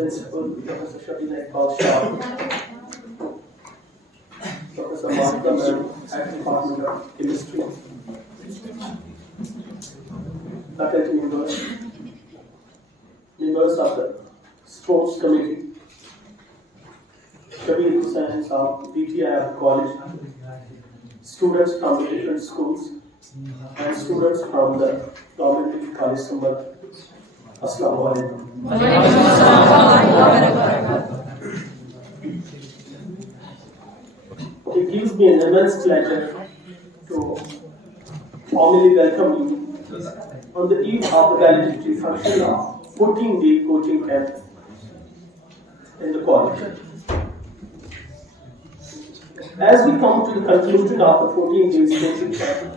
Principal, Professor Shabina Shah, Professor Malcolm, and at the Department of Chemistry, faculty members, members of the Sports Committee, Shabir Hussain Saab, PTI of the college, students from the different schools, and students from the Government College Sumbal. Assalamu alaikum. It gives me an immense pleasure to formally welcome you on the eve of the valedictory function of 14-day coaching camp in the college. As we come to the conclusion of the 14 days coaching camp,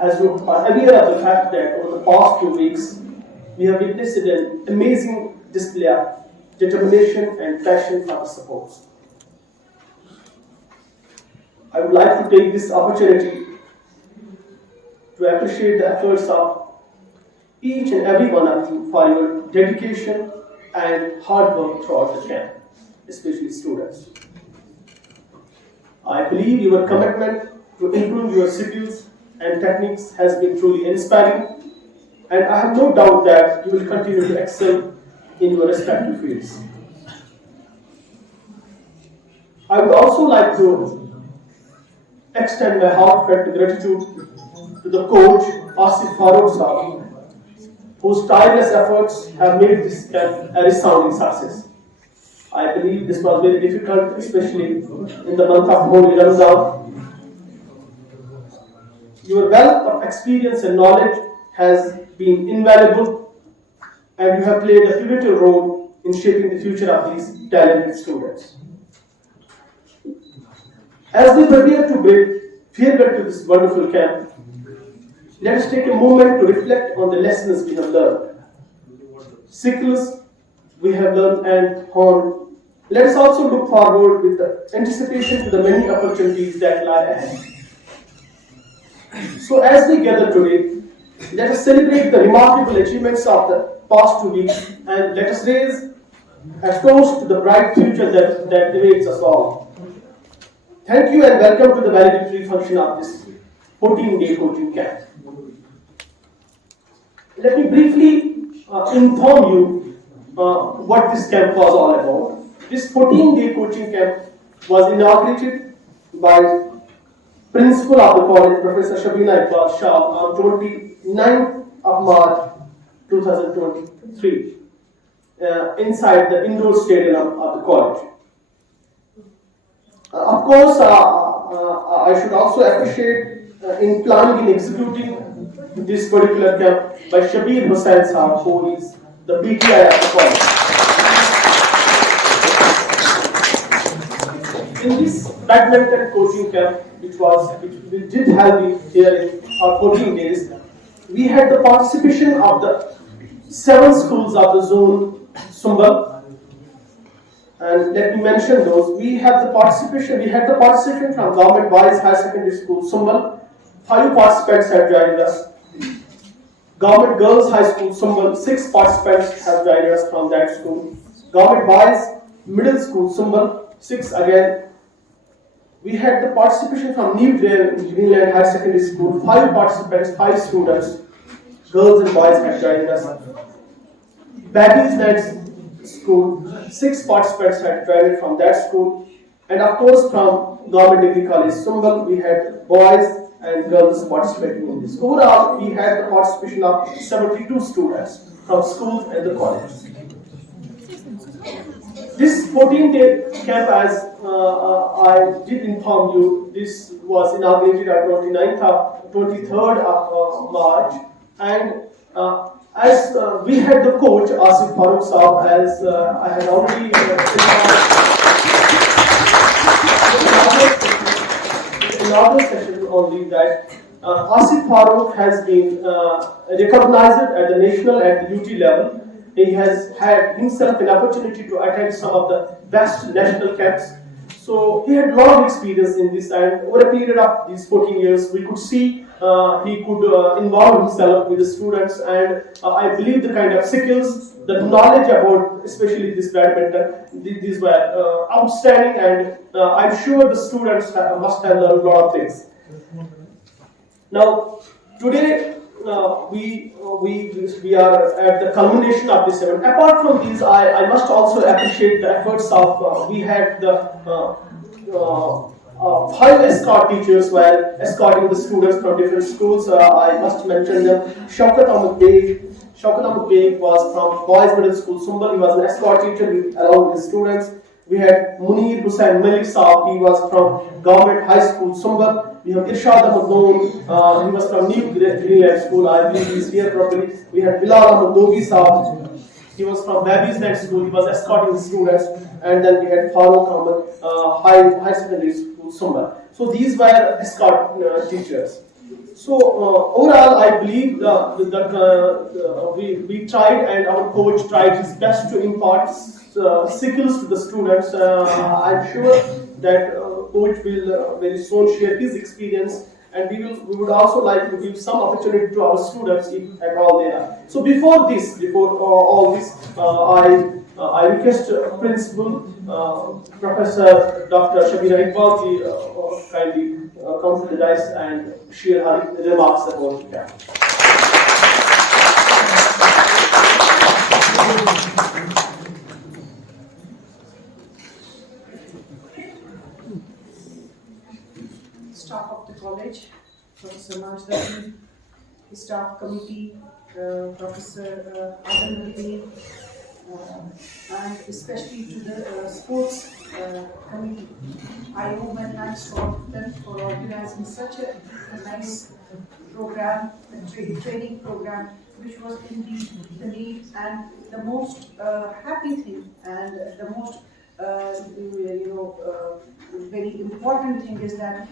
as we are aware of the fact that over the past 2 weeks, we have witnessed an amazing display of determination and passion for the sports. I would like to take this opportunity to appreciate the efforts of each and every one of you for your dedication and hard work throughout the camp, especially students. I believe your commitment to improve your skills and techniques has been truly inspiring, and I have no doubt that you will continue to excel in your respective fields. I would also like to extend my heartfelt gratitude to the coach Asif Farooq Saab, whose tireless efforts have made this camp a resounding success. I believe this was very difficult, especially in the month of Holy Ramadan. Your wealth of experience and knowledge has been invaluable, and you have played a pivotal role in shaping the future of these talented students. As we prepare to bid farewell to this wonderful camp, let us take a moment to reflect on the lessons we have learned, skills we have learned and honed. Let us also look forward with the anticipation to the many opportunities that lie ahead. So as we gather today, let us celebrate the remarkable achievements of the past 2 weeks, and let us raise a toast to the bright future that awaits us all. Thank you and welcome to the valedictory function of this 14-day coaching camp. Let me briefly inform you what this camp was all about. This 14-day coaching camp was inaugurated by Principal of the college, Professor Shabina Shah, on 29th of March 2023 inside the indoor stadium of the college. Of course, I should also appreciate in planning and executing this particular camp by Shabir Hussain Saab, who is the PTI of the college. In this badminton coaching camp, which we did have here in our 14 days, we had the participation of the 7 schools of the zone Sumbal. And let me mention those. We had the participation from Government Boys High Secondary School Sumbal. 5 participants have joined us. Government Girls High School Sumbal, 6 participants have joined us from that school. Government Boys Middle School Sumbal, 6 again. We had the participation from New Greenland High Secondary School, 5 participants, 5 students, girls and boys have joined us. Badminton School, 6 participants had joined from that school. And of course from Government Degree College Sumbal, we had boys and girls participating in this. Overall, we had the participation of 72 students from schools and the colleges. This 14-day camp, as I did inform you, this was inaugurated on 23rd of March, and as we had the coach Asif Farooq Saab, as I had already in another session only, that Asif Farooq has been recognized at the national and the UT level. He has had himself an opportunity to attend some of the best national camps. So he had long experience in this, and over a period of these 14 years, we could see he could involve himself with the students, and I believe the kind of skills, the knowledge about especially this badminton, these were outstanding, and I'm sure the students must have learned a lot of things. Now, today we are at the culmination of this event. Apart from these, I must also appreciate the efforts of we had the 5 escort teachers were escorting the students from different schools. I must mention them. Shaukat Ahmed Beg was from Boys Middle School, Sumbal. He was an escort teacher along with the students. We had Munir Hussain Malik Saab, he was from Government High School, Sumbal. We have Irshad Ahmed Noor, he was from New Greenland School, I believe he is here properly. We had Bilal Ahmed Dogi Saab, he was from Babies Land School, he was escorting the students. And then we had Farooq Ahmed, High Secondary School, Sumbal. So these were escort teachers. So overall, I believe that we tried, and our coach tried his best to impart skills to the students. I'm sure that coach will very soon share his experience, and we would also like to give some opportunity to our students if at all they are. So before all this, I request Principal Professor Dr. Shabira Iqbal to kindly come to the dais and share her remarks about that. Staff of the college, Professor Majda, the staff committee, Professor Adam Nadi, and especially to the sports committee. I owe my thanks to all of them for organizing such a nice program, a training program, which was indeed the need and the most happy thing and the most very important thing is that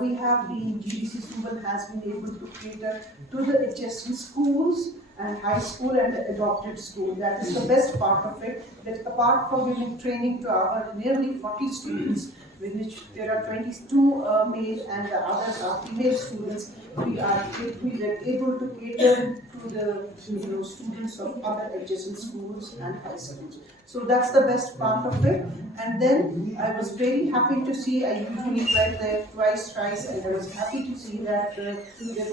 we have been, GDC Sumbal has been able to cater to the adjacent schools and high school and adopted school. That is the best part of it, that apart from giving training to our nearly 40 students, in which there are 22 male and the others are female students, we are able to cater to the students of other adjacent schools and high schools. So that's the best part of it. And then I was very happy to see, I usually went there thrice, and I was happy to see that there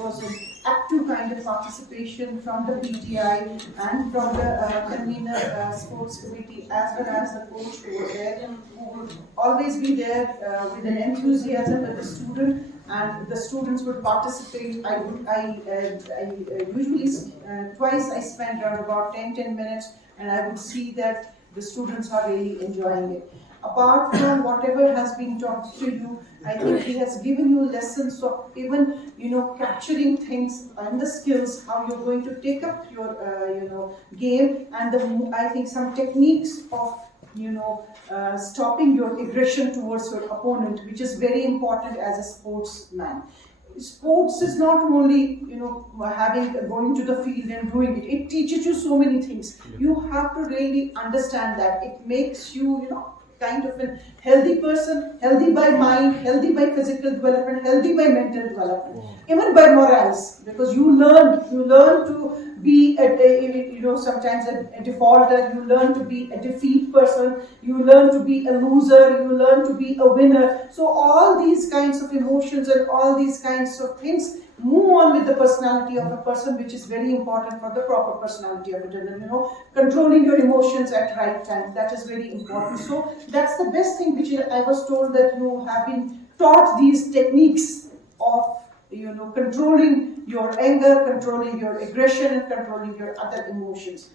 was an active kind of participation from the PTI and from the convener sports committee, as well as the coach who was there, who would always be there with an enthusiasm with the student, and the students would participate. I usually twice I spent around about 10 minutes, and I would see that the students are really enjoying it. Apart from whatever has been taught to you, I think he has given you lessons of even, capturing things and the skills, how you're going to take up your, game, and I think some techniques of, stopping your aggression towards your opponent, which is very important as a sportsman. Sports is not only, going to the field and doing it. It teaches you so many things. You have to really understand that. It makes you, kind of a healthy person, healthy by mind, healthy by physical development, healthy by mental development, even by morals, because you learn to be sometimes a defaulter, you learn to be a defeat person, you learn to be a loser, you learn to be a winner. So all these kinds of emotions and all these kinds of things move on with the personality of a person, which is very important for the proper personality of it. And controlling your emotions at right time, that is very important. So that's the best thing which I was told, that you have been taught these techniques of controlling your anger, controlling your aggression, and controlling your other emotions.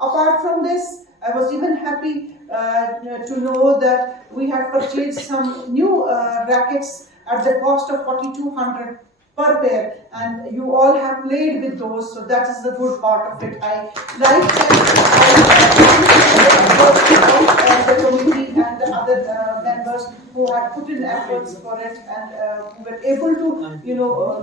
Apart from this, I was even happy to know that we had purchased some new rackets at the cost of 4,200 per pair, and you all have played with those, so that is the good part of it. I like that the committee and the other members who had put in efforts for it, and who were able to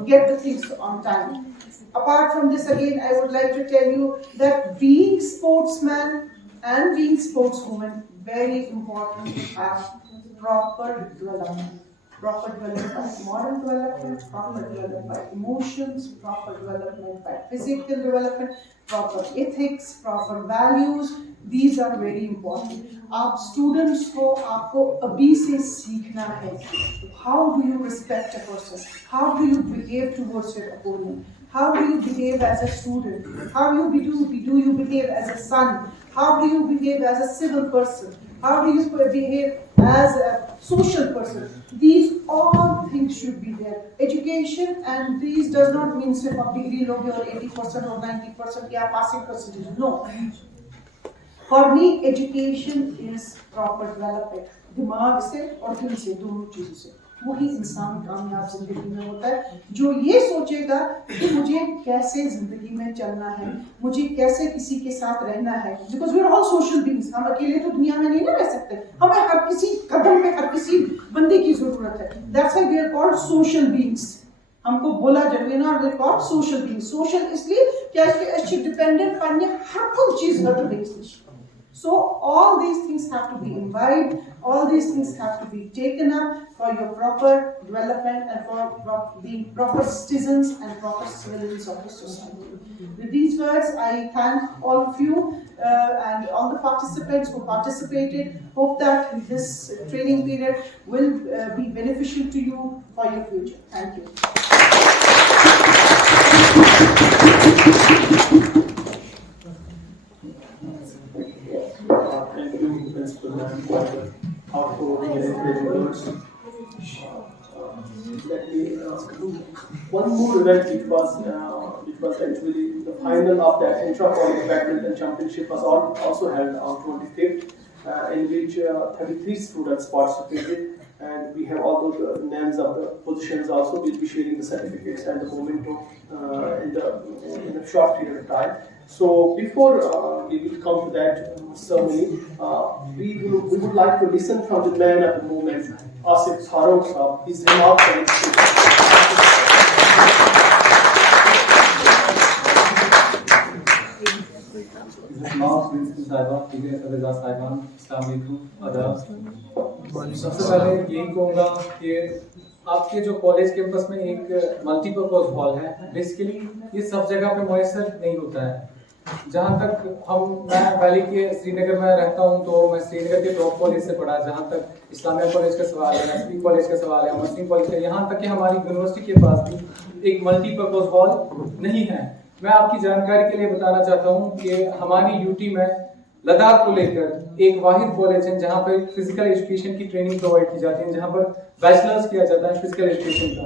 get the things on time. Apart from this, again, I would like to tell you that being sportsman and being sportswoman, very important to have proper development. proper development by moral development, proper development by emotions, proper development by physical development, proper ethics, proper values. These are very important. आप students को आपको अभी से सीखना है. How do you respect a person? How do you behave towards your opponent? How do you behave as a student? How do you behave as a son? How do you behave as a civil person? How do you behave as a social person? These all things should be there. Education, and these does not mean सिर्फ आप degree लोगे और 80% और 90% या passing percentage. No. For me, education is proper development. दिमाग से और दिल से, दोनों चीजों से. वही इंसान कामयाब जिंदगी में होता है जो ये सोचेगा कि मुझे कैसे जिंदगी में चलना है, मुझे कैसे किसी के साथ रहना है. Because we are all social beings. हम अकेले तो दुनिया में नहीं ना रह सकते. हमें हर किसी कदम पे हर किसी बंदे की जरूरत है. That's why we are called social beings. हमको बोला जाए ना, we are called social beings. Social इसलिए क्या अच्छी डिपेंडेंट पानी हर कोई चीज हर basis. So all these things have to be imbibed, all these things have to be taken up for your proper development and for being proper citizens and proper civilians of the society. With these words, I thank all of you and all the participants who participated. Hope that this training period will be beneficial to you for your future. Thank you. Thank you, Principal Ma'am, for the outpouring and encouraging words. Let me do one more event which was actually the final of that intra-college badminton championship was also held on 25th, in which 33 students participated, and we have all those names of the positions also. We'll be sharing the certificates and the memento in a short period of time. So before we will come to that ceremony, we would like to listen from the man of the moment, Asif Tharok Sahab. His remarks on सबसे पहले यही कहूँगा कि आपके जो college campus में एक multipurpose hall है, बेसिकली ये सब जगह पे मुयसर नहीं होता है. जहाँ तक मैं वैली के श्रीनगर में रहता हूँ, तो मैं श्रीनगर के टॉप कॉलेज से पढ़ा. जहाँ तक इस्लामिया कॉलेज का सवाल है, एसपी कॉलेज का सवाल है, मुस्लिम कॉलेज का, यहाँ तक कि हमारी यूनिवर्सिटी के पास भी एक मल्टीपर्पज हॉल नहीं है. मैं आपकी जानकारी के लिए बताना चाहता हूँ कि हमारी यूटी में लद्दाख को लेकर एक वाहिद कॉलेज है जहाँ पर फिजिकल एजुकेशन की ट्रेनिंग प्रोवाइड की जाती है, जहाँ पर बैचलर्स किया जाता है फिजिकल एजुकेशन का.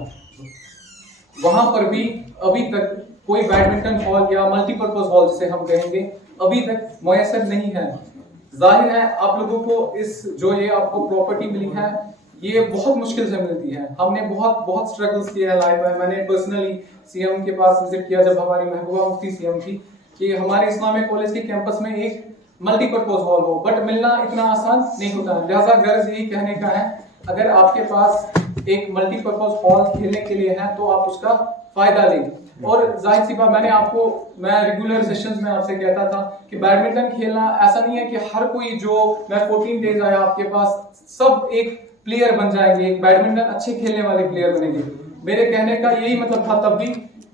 वहाँ पर भी अभी तक कोई बैडमिंटन हॉल या मल्टीपर्पज हॉल जिसे हम कहेंगे अभी तक मुयसर नहीं है. जाहिर है आप लोगों को इस जो ये आपको प्रॉपर्टी मिली है ये बहुत मुश्किल से मिलती है. हमने बहुत स्ट्रगल्स किए हैं लाइफ में. मैंने पर्सनली सीएम के पास विजिट किया जब हमारी महबूबा मुफ्ती सीएम थी कि हमारे इस्लामिक कॉलेज के कैंपस में एक मल्टीपर्पज हॉल हो, बट मिलना इतना आसान नहीं होता है. लिहाजा गर्ज यही कहने का है, अगर आपके पास एक मल्टीपर्पज हॉल खेलने के लिए है तो आप उसका फायदा लें. और जाहिर सी बात, मैं रेगुलर सेशंस में आपसे कहता था कि बैडमिंटन खेलना ऐसा नहीं है कि हर कोई जो मैं 14 डेज आया आपके पास सब एक प्लेयर बन जाएंगे, एक बैडमिंटन अच्छे खेलने वाले प्लेयर बनेंगे. मेरे कहने का यही मतलब था तब भी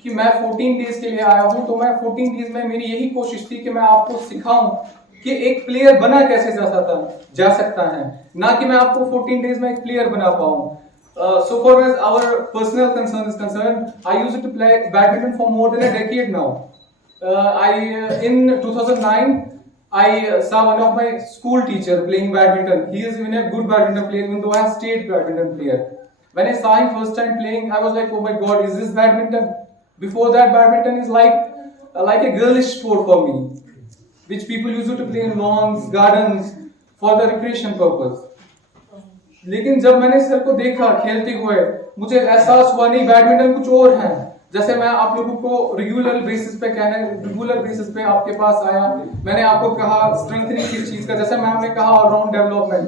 कि मैं 14 डेज के लिए आया हूं, तो मैं 14 डेज में मेरी यही कोशिश थी कि मैं आपको सिखाऊं कि एक प्लेयर बना कैसे जा सकता है, ना कि मैं आपको 14 डेज में एक प्लेयर बना पाऊं. So far as our personal concern is concerned, I used to play badminton for more than a decade now. In 2009, I saw one of my school teacher playing badminton. He is even a good badminton player, even though I am state badminton player. When I saw him first time playing, I was like, oh my God, is this badminton? Before that, badminton is like a girlish sport for me, which people used to play in lawns, gardens for the recreation purpose. लेकिन जब मैंने sir को देखा खेलते हुए, मुझे एहसास हुआ नहीं, बैडमिंटन कुछ और है. जैसे मैं आप लोगों को रेगुलर बेसिस पे आपके पास आया, मैंने आपको कहा स्ट्रेंथनिंग किस चीज का, जैसे मैम ने कहा ऑलराउंड डेवलपमेंट.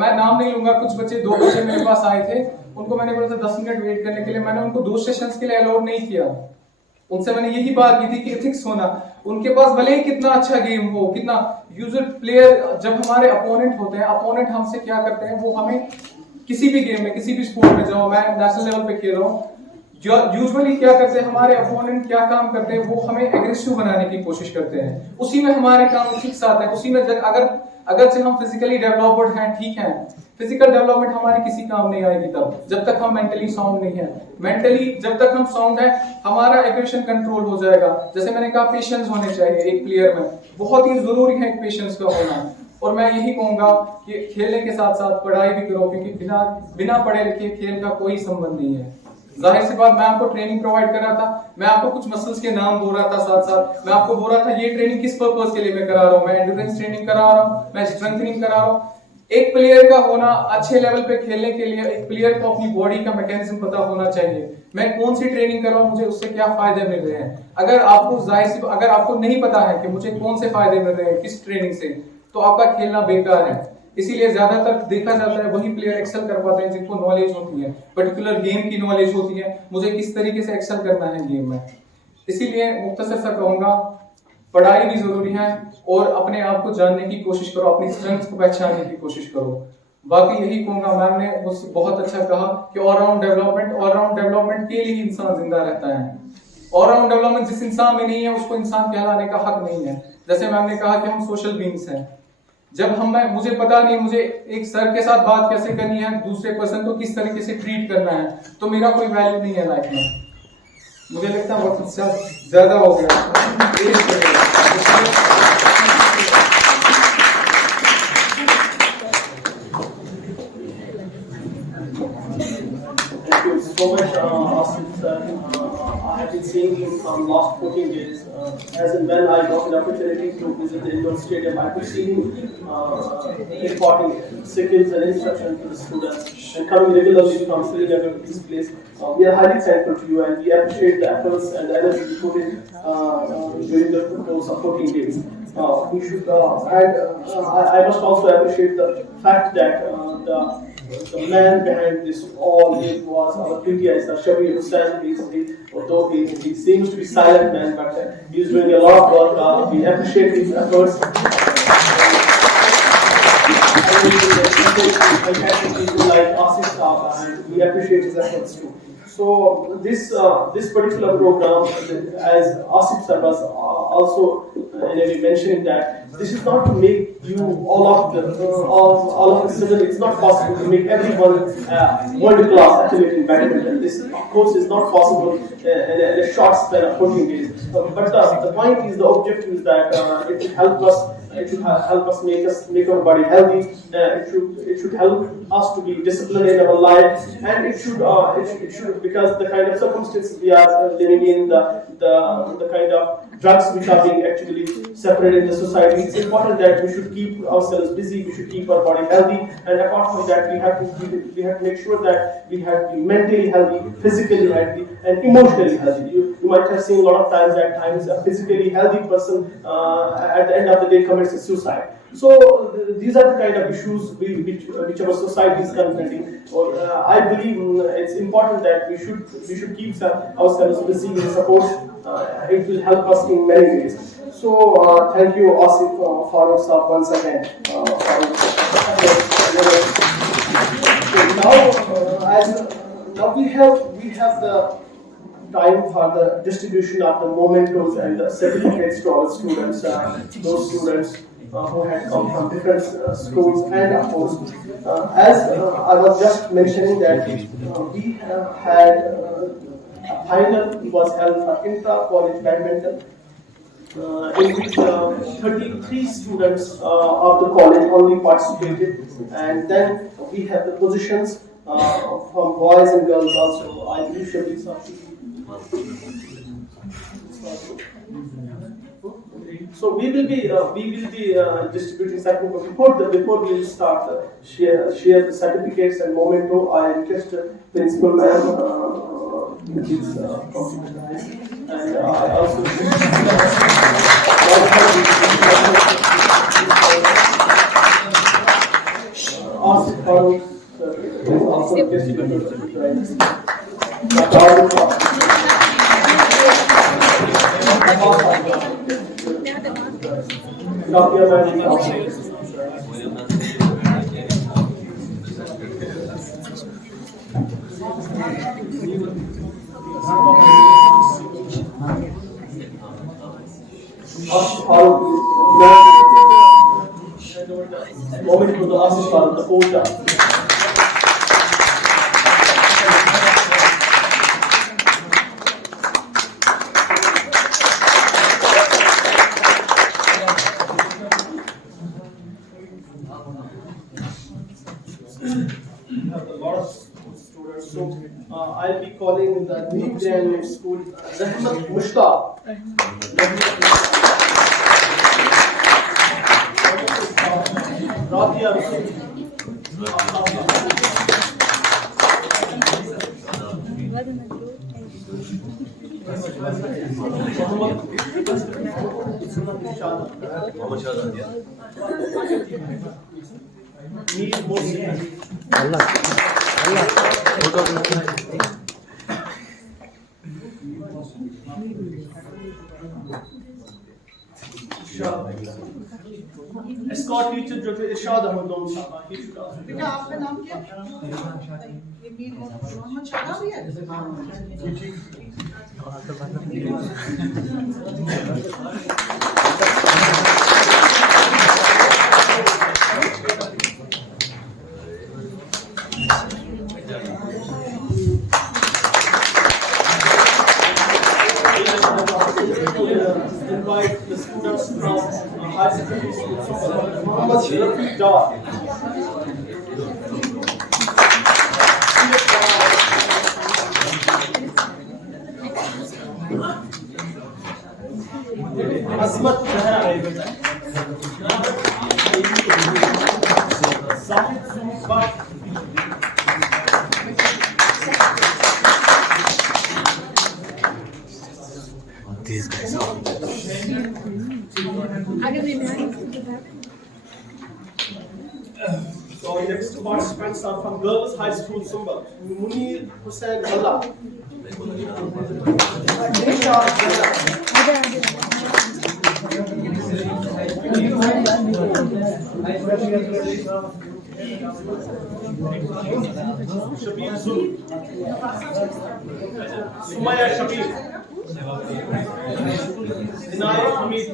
मैं नाम नहीं लूंगा, कुछ बच्चे 2 बच्चे मेरे पास आए थे, उनको मैंने बोला था 10 मिनट वेट करने के लिए. मैंने उनको 2 सेशंस के लिए अलाउड नहीं किया. उनसे मैंने यही बात की थी कि एथिक्स होना. उनके पास भले ही कितना अच्छा गेम हो, कितना यूजर प्लेयर, जब हमारे अपोनेंट होते हैं, अपोनेंट हमसे क्या करते हैं, वो हमें किसी भी गेम में, किसी भी स्पोर्ट में जाओ, मैं नेशनल लेवल पे खेल रहा हूँ, यूजुअली क्या करते हैं हमारे अपोनेंट, क्या काम करते हैं वो हमें एग्रेसिव बनाने की कोशिश करते हैं, उसी में हमारे काम फिक्स आते हैं, उसी में अगर से हम फिजिकली डेवलप्ड हैं, ठीक है, फिजिकल डेवलपमेंट हमारी किसी काम नहीं आएगी तब जब तक हम मेंटली साउंड नहीं है। मेंटली जब तक हम साउंड है हमारा एग्रेशन कंट्रोल हो जाएगा। जैसे मैंने कहा पेशेंस होने चाहिए एक प्लेयर में, बहुत ही जरूरी है एक पेशेंस का होना। और मैं यही कहूंगा कि खेलने के साथ साथ पढ़ाई भी करो, क्योंकि बिना पढ़े लिखे खेल का कोई संबंध नहीं है। जाहिर सी बात, मैं आपको ट्रेनिंग प्रोवाइड कर रहा था, मैं आपको कुछ मसल्स के नाम बोल रहा था, साथ साथ मैं आपको बोल रहा था ये ट्रेनिंग किस पर्पस के लिए मैं करा रहा हूँ, मैं एंड्योरेंस ट्रेनिंग करा रहा हूँ, मैं स्ट्रेंथनिंग करा रहा हूँ। एक प्लेयर का होना अच्छे लेवल पे खेलने के लिए एक प्लेयर को अपनी बॉडी का मैकेनिज्म पता होना चाहिए, मैं कौन सी ट्रेनिंग कर रहा हूँ, मुझे उससे क्या फायदे मिल रहे हैं। अगर आपको नहीं पता है कि मुझे कौन से फायदे मिल रहे हैं किस ट्रेनिंग से, तो आपका खेलना बेकार है। इसीलिए ज्यादातर देखा जाता है वही प्लेयर एक्सेल कर पाते हैं जिनको नॉलेज होती है, पर्टिकुलर गेम की नॉलेज होती है, मुझे किस तरीके से एक्सेल करना है गेम में। इसीलिए मुख्तसर सा कहूंगा, पढ़ाई भी जरूरी है और अपने आप को जानने की कोशिश करो, अपनी स्ट्रेंथ को पहचानने की कोशिश करो। बाकी यही कहूंगा, मैम ने मुझसे बहुत अच्छा कहा कि ऑलराउंड डेवलपमेंट के लिए इंसान जिंदा रहता है। ऑलराउंड डेवलपमेंट जिस इंसान में नहीं है उसको इंसान कहलाने का हक नहीं है। जैसे मैम ने कहा कि हम सोशल बीइंग्स हैं, जब मुझे पता नहीं मुझे एक सर के साथ बात कैसे करनी है, दूसरे पर्सन को किस तरीके से ट्रीट करना है, तो मेरा कोई वैल्यू नहीं है लाइफ में। मुझे लगता है वक्त ज्यादा हो गया। Thank you so much, Asif sir. I have been seeing him from last 14 days. As and when I got the opportunity to visit the indoor stadium, I could see him imparting skills and instruction to the students and coming regularly from Srinagar to this place. We are highly thankful to you and we appreciate the efforts and the energy you put in during the course of 14 days. We should add, I must also appreciate the fact that the man behind this all it was our PTI sir, Shabir Hussain. Although he seems to be silent man, but he's doing a lot of work. We appreciate his efforts. People like Asif Saab, and we appreciate his efforts too. So this particular program, as Asif sir was also mentioning that this is not to make you all of a sudden. It's not possible to make everyone world class athlete in badminton. This of course is not possible in a short span of 14 days. But the point is, the objective is that it should help us. It should help us make our body healthy. It should help us to be disciplined in our life, and it should because the kind of circumstances we are living in, the kind of drugs which are being actually separated in the society. It's important that we should keep ourselves busy. We should keep our body healthy, and apart from that, we have to make sure that we have to be mentally healthy, physically healthy, and emotionally healthy. You might have seen a lot of times at times a physically healthy person at the end of the day commits a suicide. So these are the kind of issues which our society is confronting. I believe it's important that we should keep ourselves busy in support. It will help us in many ways. So thank you, Asif Farooq Saab, once again. Now we have the time for the distribution of the mementos and the certificates to our students, those students who had come from different schools, and of course, as I was just mentioning that we have had a final was held for intra-college badminton, in which 33 students of the college only participated, and then we have the positions from boys and girls also. I believe Shabir Saab. So we will be distributing certificates. Before we will start share the certificates and memento, I request Principal Ma'am please and I also Asif Farooq is also distributed. Moment for the Ashish Farooq, the coach. We have a lot of students, so I'll be calling the new graduate school, Rahmat Mushtaq. Rabia need more students. Escort teacher जो थे इरशाद Ahmad loan साहब ही चुका बेटा आपका नाम क्या ये मीर मोहम्मद शादा भी है invite the students from high secondary school, Muhammad Rafi Dar. Azmat Zahra. Zahid Sumbal. These guys are. So next participants are from Girls High School Sumbal. Munir Hussain Allah. Shabir Zul. Sumaya Shabir. Inayat Hamid.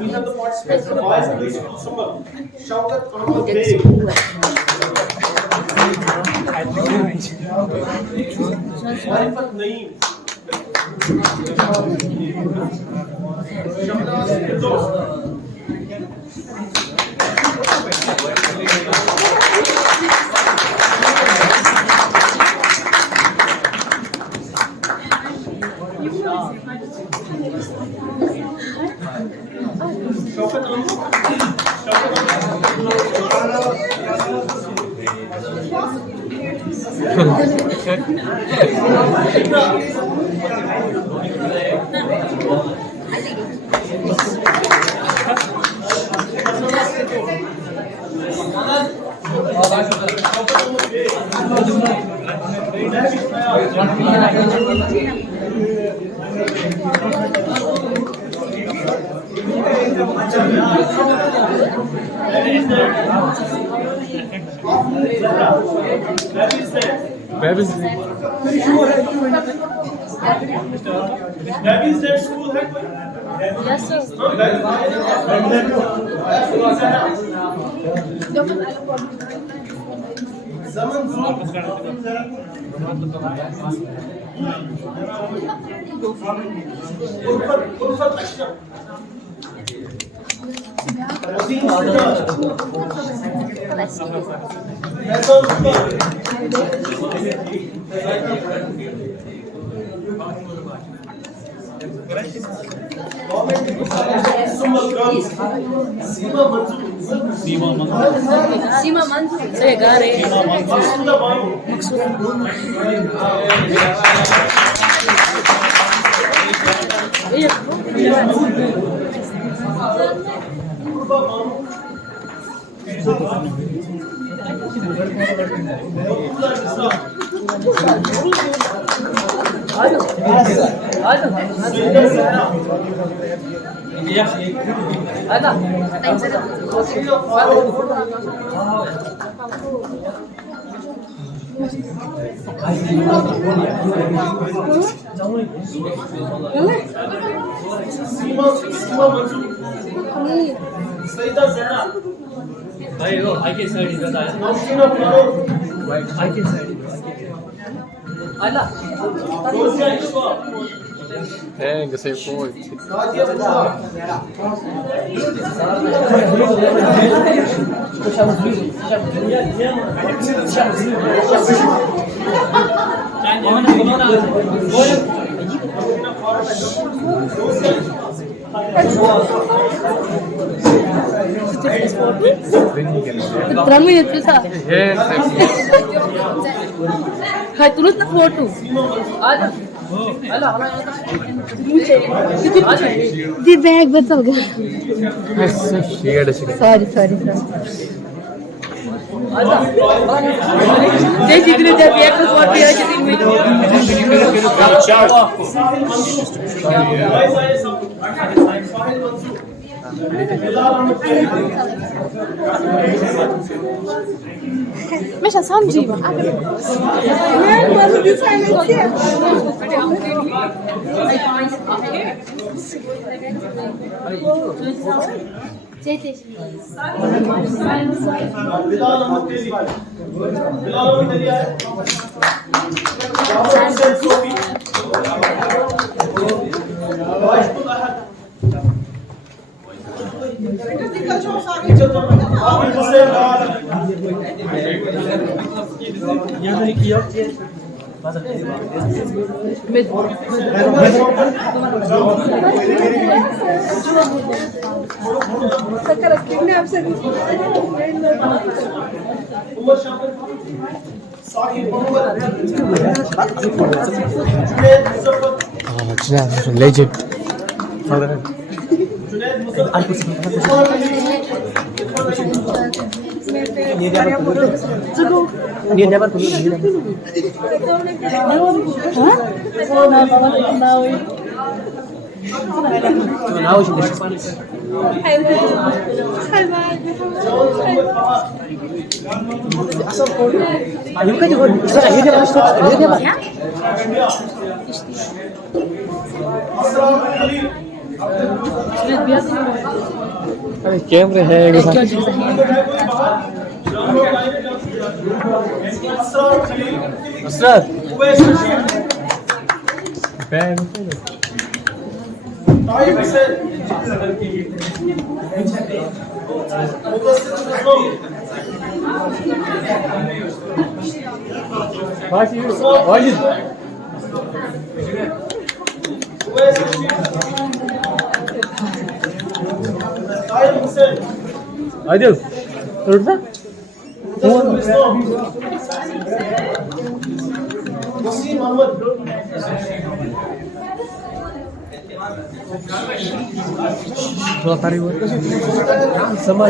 We have the participants from Boys High School Sumbal. Shaukat Ahmad Beg. Marifat Naeem. Shamnaz Firdaus. Shaukat Ahmad. Baby's there school है कोई? Yes, sir. Zaman zor. Urfat Ashraf. Azim Sidar. Faisal Ukbar. Sumbal Girls. Seema Manzoor. Seema Manzoor. Say Gare. Maqsuda Banu. Kurba Manu. Seema Manju. Saida Zaina. भाई वो आई के side इधर आया Nashina Farooq. आई के side आला Fozia Ishwa. que se foi. Nadia Musa. Terang itu sah. Hai terus nak foto. Ada. Alah, di bag betul ke? Sorry. Ada. Jadi kita jadi aku foto aja di video. مش هصمجي Legend. dia dapat dulu tahu sih ayo kan juga akhirnya masuk akhirnya Pak अरे कैमरे है Ustaz bag Wajib Adil Turda Wasim Ahmad. dua kali sama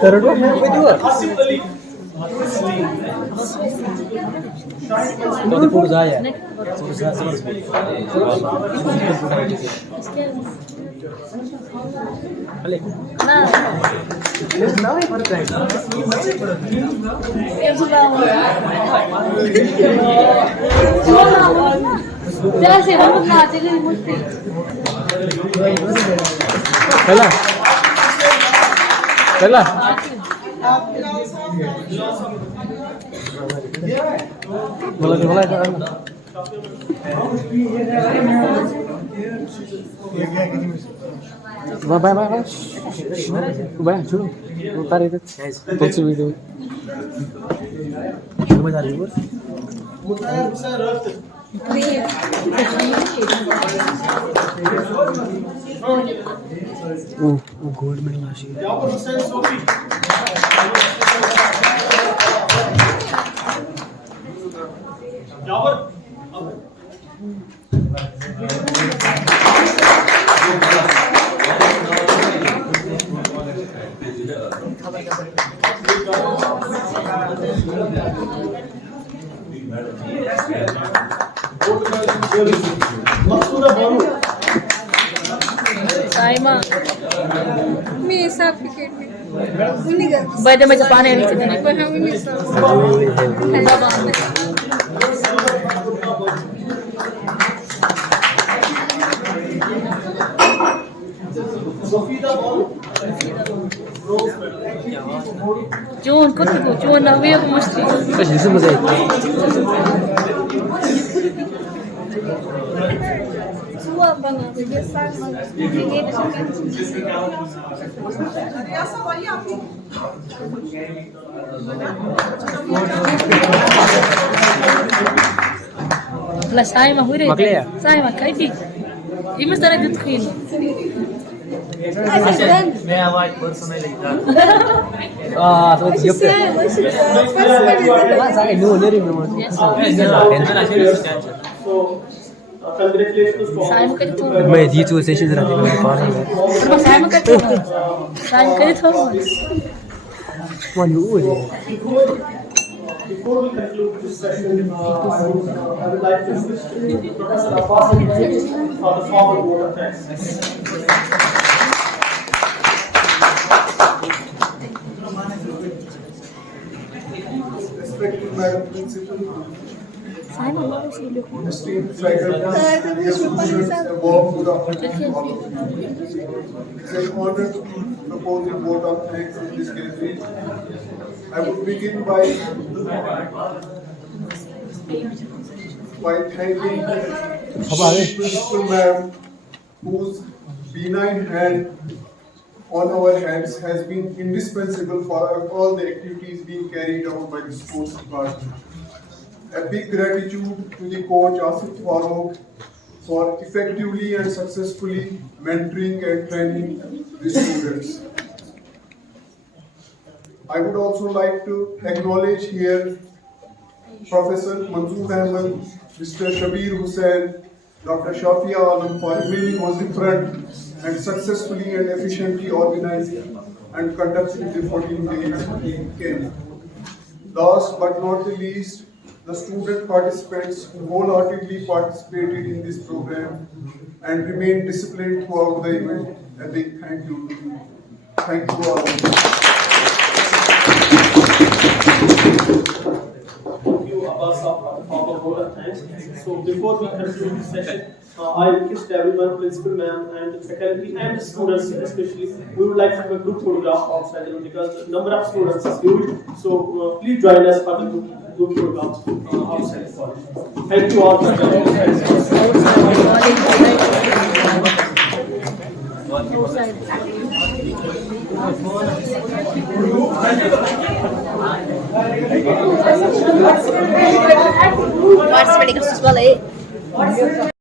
terus Asif Ali. itu pun saya Nah, yang sudah jangan sih, kamu nggak jadi mesti. Bella mulai kan Vai, juro. Não parei de. Tô subindo. Mutahar Hussain Raft. o gold medal acho Yaqub Hussain Sofi. Yawar. Maqsuda Banu. Saima. मी certificate में Bada macam mana ni kita ni? वहाँ भी miss Safida Banu. Jun, kau tu Jun nabi aku mesti. Mas isso mas aí. Sua bana besar Lah Saima hure. Maklaya. Saima kaiti. Imas tara ditkin. मैं आवाज बहुत समय लगता ah so siap deh saya no dari memang tension आशे So, congratulations to all. Saima kaiti tu. मैं दी तो session जरा देखो पास है Terus Saima kaiti. Saima kaiti tu. मन यू है Before we conclude this session, I would like to wish Professor Abbas for the formal vote of thanks. Respected Madam Principal, Saima baru sih dia. esteemed faculty, dear students, a warm good afternoon. It's an honor to propose a vote of thanks in this gathering. I would begin by thanking Principal Ma'am, whose benign hand on our hands has been indispensable for all the activities being carried out by the sports department. A big gratitude to the coach Asif Farooq for effectively and successfully mentoring and training the students. I would also like to acknowledge here Professor Manzoor Ahmed, Mr. Shabir Hussain, Dr. Shafia Alam for remaining on the front and successfully and efficiently organizing and conducting the 14 days camp. Last but not the least, the student participants who wholeheartedly participated in this program and remained disciplined throughout the event. A big thank you to you. Thank you all. Thank you, Abbas, for the formal vote of thanks. So before we conclude this session, I request everyone, principal ma'am and the faculty and the students especially, we would like to have a group photograph outside because the number of students is huge. So please join us for the group photograph outside the college. Thank you all for Participating in Sumbal.